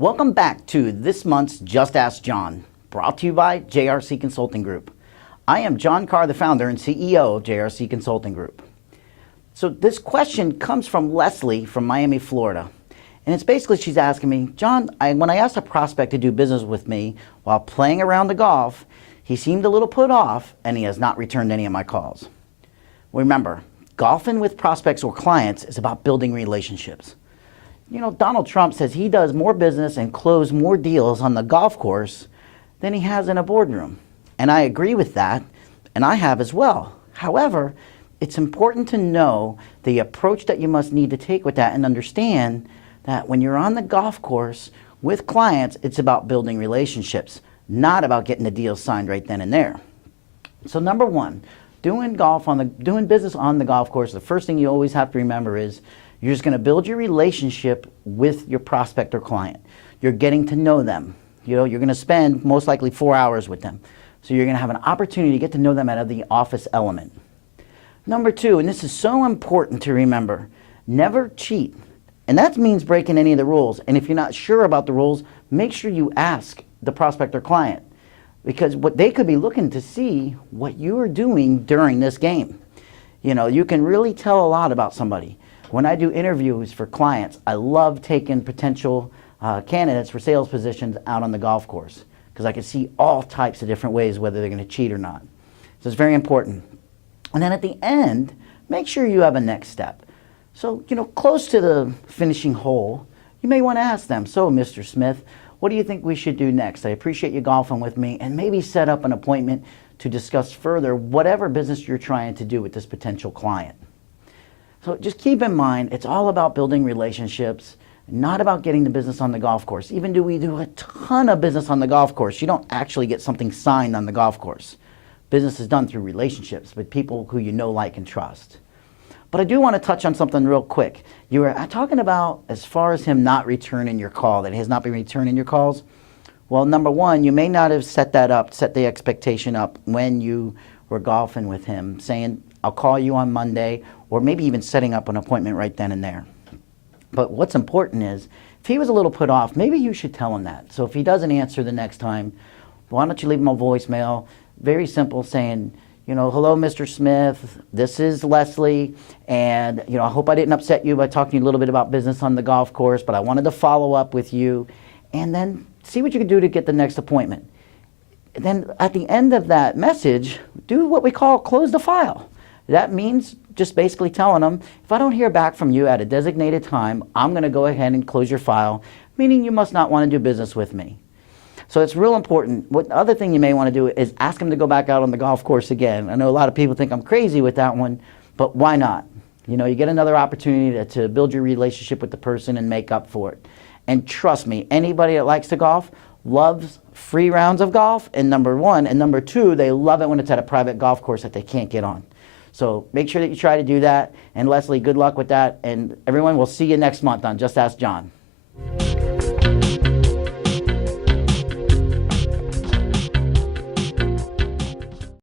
Welcome back to this month's Just Ask John, brought to you by JRC Consulting Group. I am John Carr, the founder and CEO of JRC Consulting Group. So this question comes from Leslie from Miami, Florida. And it's basically, she's asking me, John, when I asked a prospect to do business with me while playing around the golf, he seemed a little put off and he has not returned any of my calls. Remember, golfing with prospects or clients is about building relationships. You know, Donald Trump says he does more business and close more deals on the golf course than he has in a boardroom. And I agree with that, and I have as well. However, it's important to know the approach that you must need to take with that and understand that when you're on the golf course with clients, it's about building relationships, not about getting the deal signed right then and there. So number one, doing business on the golf course, the first thing you always have to remember is you're just going to build your relationship with your prospect or client. You're getting to know them. You know, you're going to spend most likely 4 hours with them. So you're going to have an opportunity to get to know them out of the office element. Number two, and this is so important to remember, never cheat. And that means breaking any of the rules. And if you're not sure about the rules, make sure you ask the prospect or client, because what they could be looking to see what you are doing during this game. You know, you can really tell a lot about somebody. When I do interviews for clients, I love taking potential candidates for sales positions out on the golf course because I can see all types of different ways whether they're going to cheat or not. So it's very important. And then at the end, make sure you have a next step. So, you know, close to the finishing hole, you may want to ask them, so Mr. Smith, what do you think we should do next? I appreciate you golfing with me, and maybe set up an appointment to discuss further whatever business you're trying to do with this potential client. So just keep in mind, it's all about building relationships, not about getting the business on the golf course. Even though we do a ton of business on the golf course, you don't actually get something signed on the golf course. Business is done through relationships with people who you know, like, and trust. But I do want to touch on something real quick. You were talking about as far as him not returning your call, that he has not been returning your calls. Well, number one, you may not have set the expectation up when you were golfing with him, saying, I'll call you on Monday, or maybe even setting up an appointment right then and there. But what's important is, if he was a little put off, maybe you should tell him that. So if he doesn't answer the next time, why don't you leave him a voicemail, very simple, saying, you know, hello, Mr. Smith, this is Leslie, and, you know, I hope I didn't upset you by talking to you a little bit about business on the golf course, but I wanted to follow up with you, and then see what you can do to get the next appointment. And then at the end of that message, do what we call close the file. That means just basically telling them, if I don't hear back from you at a designated time, I'm going to go ahead and close your file, meaning you must not want to do business with me. So it's real important. What other thing you may want to do is ask them to go back out on the golf course again. I know a lot of people think I'm crazy with that one, but why not? You know, you get another opportunity to build your relationship with the person and make up for it. And trust me, anybody that likes to golf loves free rounds of golf, and number one. And number two, they love it when it's at a private golf course that they can't get on. So make sure that you try to do that. And Leslie, good luck with that. And everyone, we'll see you next month on Just Ask John.